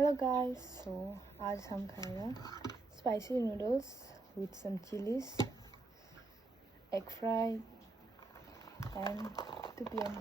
Hello guys, सो आज हम खाएगा spicy noodles with some chillies, egg fry and 2 p.m.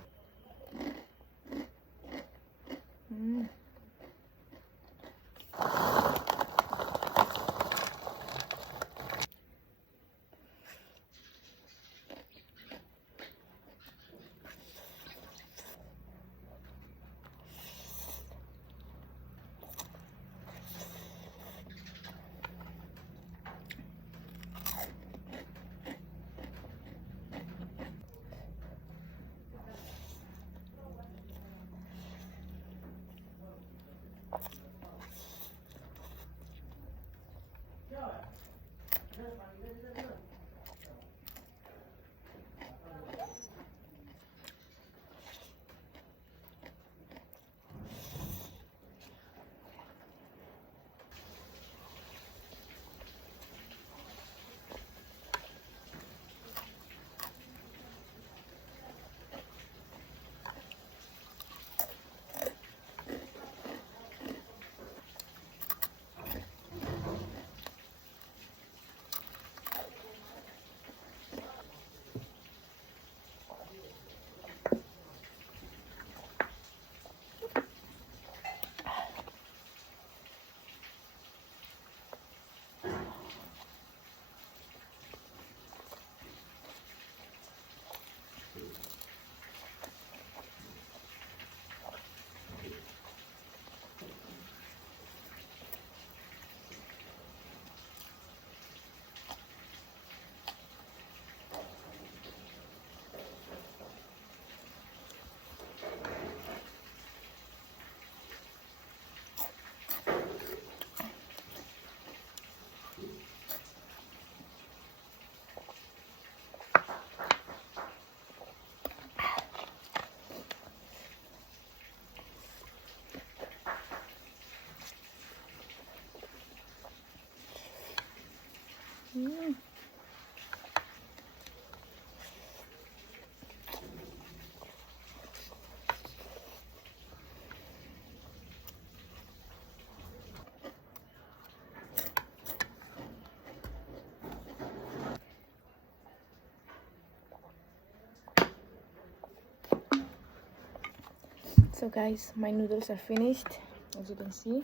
So guys, my noodles are finished as you can see,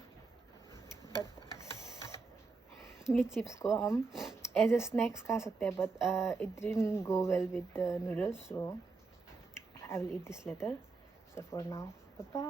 but ये chips को हम as a snacks खा सकते हैं, but it didn't go well with the noodles, so I will eat this later. So for now, bye bye.